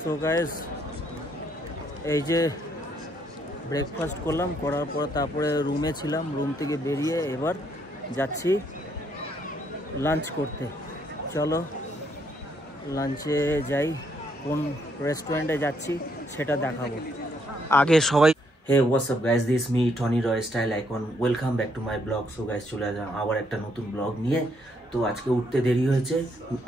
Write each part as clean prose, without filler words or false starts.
So guys, এই যে breakfast করলাম, করার পর তারপরে রুমে ছিলাম। রুম থেকে বেরিয়ে এবার যাচ্ছি লাঞ্চ করতে। চলো লাঞ্চে যাই, কোন রেস্টুরেন্টে যাচ্ছি সেটা দেখাবো। আগে সবাই hey what's up guys, this me Tony Roy style icon, welcome back to my blog. So guys, চলে আসলাম আবার একটা নতুন ব্লগ নিয়ে। তো আজকে উঠতে দেরি হয়েছে,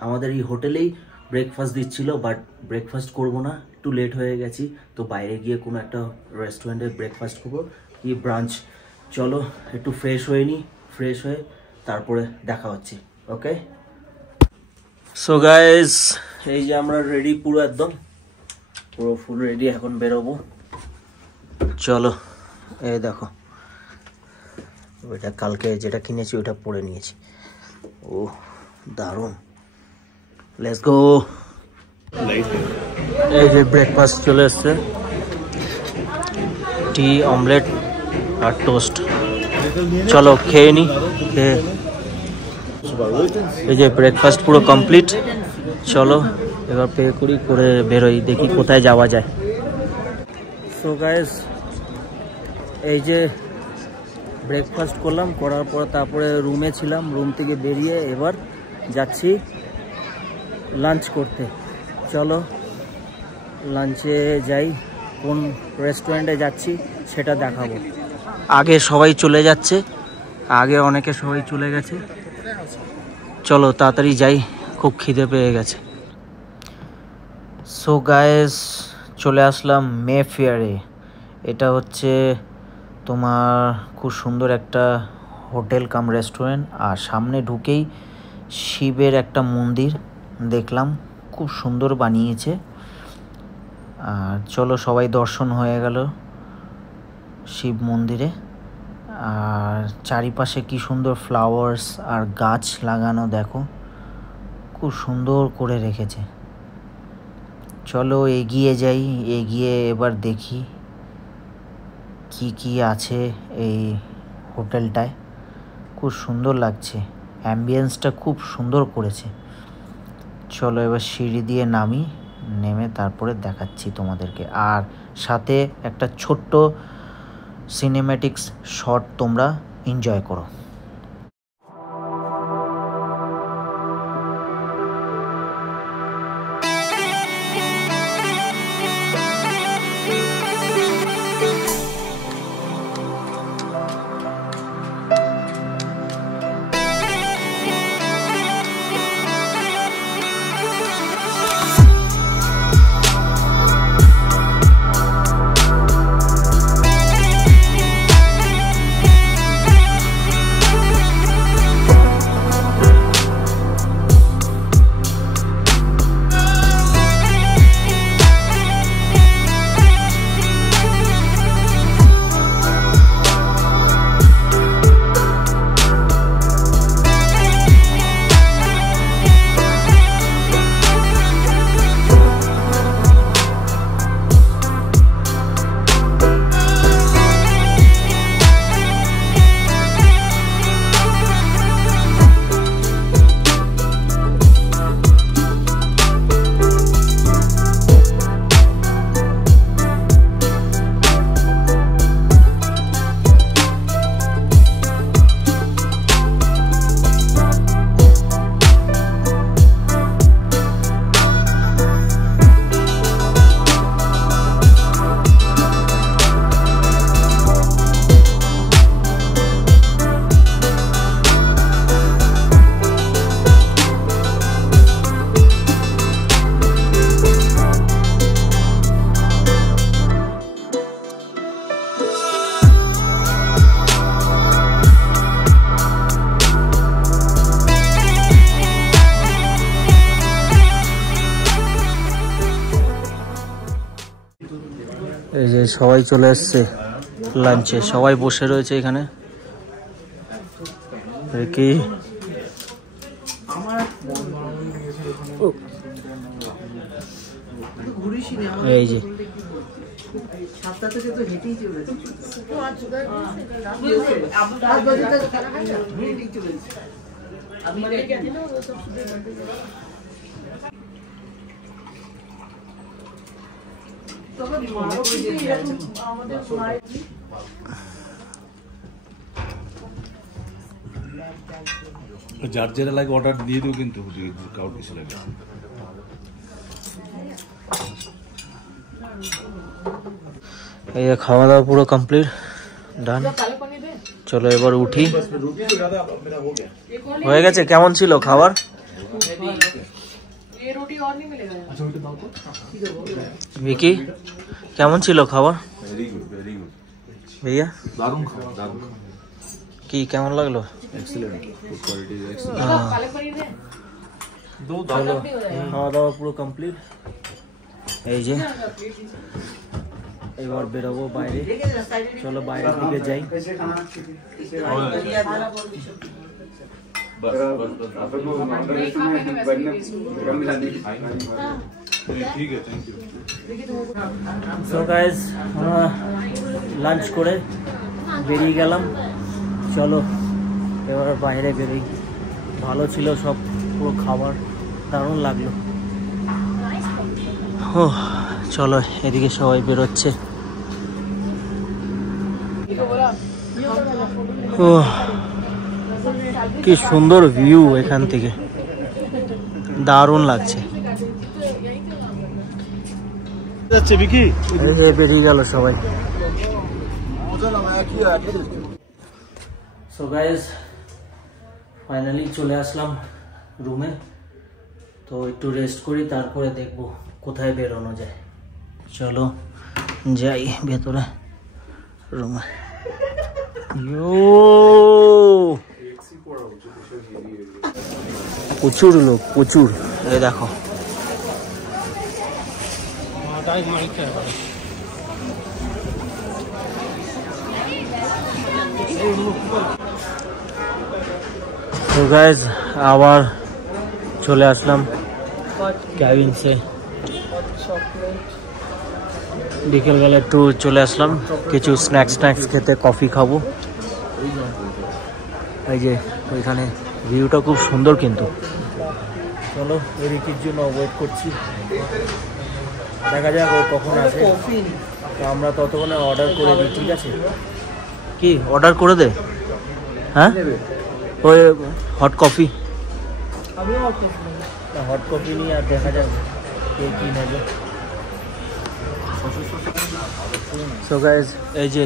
আমাদের এই হোটেলেই ব্রেকফাস্ট দিচ্ছিল, বাট ব্রেকফাস্ট করবো না, একটু লেট হয়ে গেছি। তো বাইরে গিয়ে কোনো একটা রেস্টুরেন্টে ব্রেকফাস্ট করবো, কি ব্রাঞ্চ। চলো একটু ফ্রেশ হয়ে নিই, ফ্রেশ হয়ে তারপরে দেখা হচ্ছে। ওকে সো গাইস, এই যে আমরা রেডি, পুরো একদম পুরো ফুল রেডি, এখন বেরোবো। চলো, এই দেখো, ওইটা কালকে যেটা কিনেছি ওটা পরে নিয়েছি। ও দারুণ, লেটস গো। এই যে ব্রেকফাস্ট চলে এসছে, টি, অমলেট আর টোস্ট। চলো খেয়ে নি। এই যে ব্রেকফাস্ট পুরো কমপ্লিট। চলো এবার পে করি, করে বেরোই, দেখি কোথায় যাওয়া যায়। সো গাইস, এই যে ব্রেকফাস্ট করলাম, করার পর তারপরে রুমে ছিলাম। রুম থেকে বেরিয়ে এবার যাচ্ছি লাঞ্চ করতে। চলো লাঞ্চে যাই, কোন রেস্টুরেন্টে যাচ্ছি সেটা দেখাবো। আগে সবাই চলে যাচ্ছে, আগে অনেকে সবাই চলে গেছে। চলো তাড়াতাড়ি যাই, খুব খিদে পেয়ে গেছে। সো গাইস, চলে আসলাম মে ফেয়ারে। এটা হচ্ছে তোমার খুব সুন্দর একটা হোটেল কাম রেস্টুরেন্ট, আর সামনে ঢুকেই শিবের একটা মন্দির দেখলাম, খুব সুন্দর বানিয়েছে। আর চলো সবাই দর্শন হয়ে গেল শিব মন্দিরে। আর চারিপাশে কি সুন্দর ফ্লাওয়ার্স আর গাছ লাগানো, দেখো খুব সুন্দর করে রেখেছে। চলো এগিয়ে যাই, এগিয়ে এবার দেখি কি কি আছে এই হোটেলটায়। খুব সুন্দর লাগছে, অ্যাম্বিয়েন্সটা খুব সুন্দর করেছে। চলো এবার সিঁড়ি দিয়ে নামি, নেমে তারপরে দেখাচ্ছি তোমাদেরকে। আর সাথে একটা ছোট্ট সিনেম্যাটিক্স শট তোমরা এনজয় করো। এই যে সবাই চলে এসছে লাঞ্চে, সবাই বসে রয়েছে এখানে। কি এই যে যার যেটা লাগে অর্ডার দিয়ে দিও, কিন্তু কাউর কিছু লাগে। এই খাওয়া দাওয়া পুরো কমপ্লিট, ডান। চলো এবার উঠি। হয়ে গেছে। কেমন ছিল খাবার? ভিকি কেমন ছিল খাবার? ভাইয়া দারুণ খাবার, দারুণ। কি কেমন লাগলো? Excellent, food quality excellent. চলো খাওয়া দাওয়া পুরো কমপ্লিট। এই যে এবার বেরোবো বাইরে। চলো বাইরের দিকে যাই। সো গাইস আমরা লাঞ্চ করে বেরিয়ে গেলাম। চলো এবার বাইরে বেরোই। ভালো ছিল সব, পুরো খাবার দারুণ লাগলো। ও চলো এদিকে সবাই বেরোচ্ছে। ও কি সুন্দর ভিউ এখান থেকে, দারুণ লাগছে। যাচ্ছে বিকি, বেরিয়ে গেল সবাই। সো গাইস ফাইনালি চলে আসলাম রুমে। তো একটু রেস্ট করি, তারপরে দেখবো কোথায় বেরোনো যায়। চলো যাই ভেতরে রুমে। প্রচুর লোক, প্রচুর। এই দেখো তো গাইস আবার চলে আসলাম ক্যাবিনসে। বিকেলবেলা একটু চলে আসলাম কিছু স্ন্যাক্স খেতে, কফি খাবো। এই যে ওইখানে ভিউটা খুব সুন্দর কিন্তু। চলো রিকির জন্য ওয়েট করছি, দেখা যাক ও কখন আসে। তো আমরা ততক্ষণে অর্ডার করে দিই, ঠিক আছে? কি অর্ডার করে দে? হ্যাঁ ওই হট কফি, হট কফি নিয়ে আর দেখা যাক কে কি নেবে। সো গাইস এই যে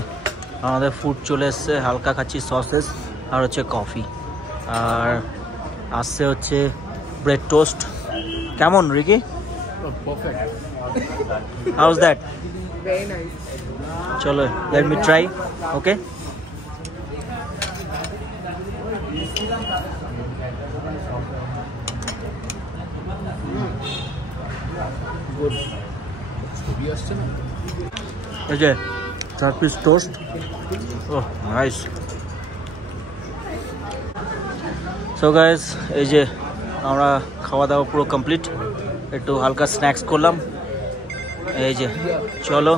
আমাদের ফুড চলে এসছে। হালকা খাচ্ছি সসেস আর হচ্ছে কফি, আর আসছে হচ্ছে ব্রেড টোস্ট। কেমন Ricky? House that? Very nice. চলো let me try. Okay good. এই যে 4 পিস টোস্ট। ওহ নাইস। সো গাইস এই যে আমরা খাওয়া দাওয়া পুরো কমপ্লিট, একটু হালকা স্ন্যাক্স করলাম। এই যে চলো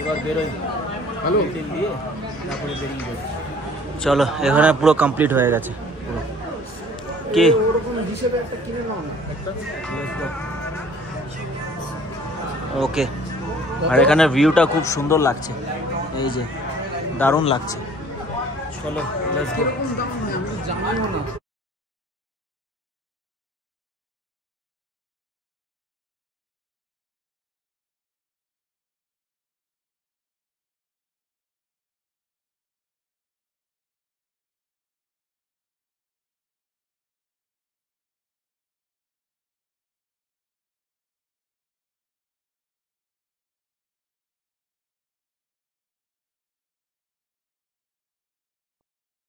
এবার বেরোই, চলো এখানে পুরো কমপ্লিট হয়ে গেছে কি। ওকে, আর এখানে ভিউটা খুব সুন্দর লাগছে, এই যে দারুণ লাগছে। চলো লেটস গো।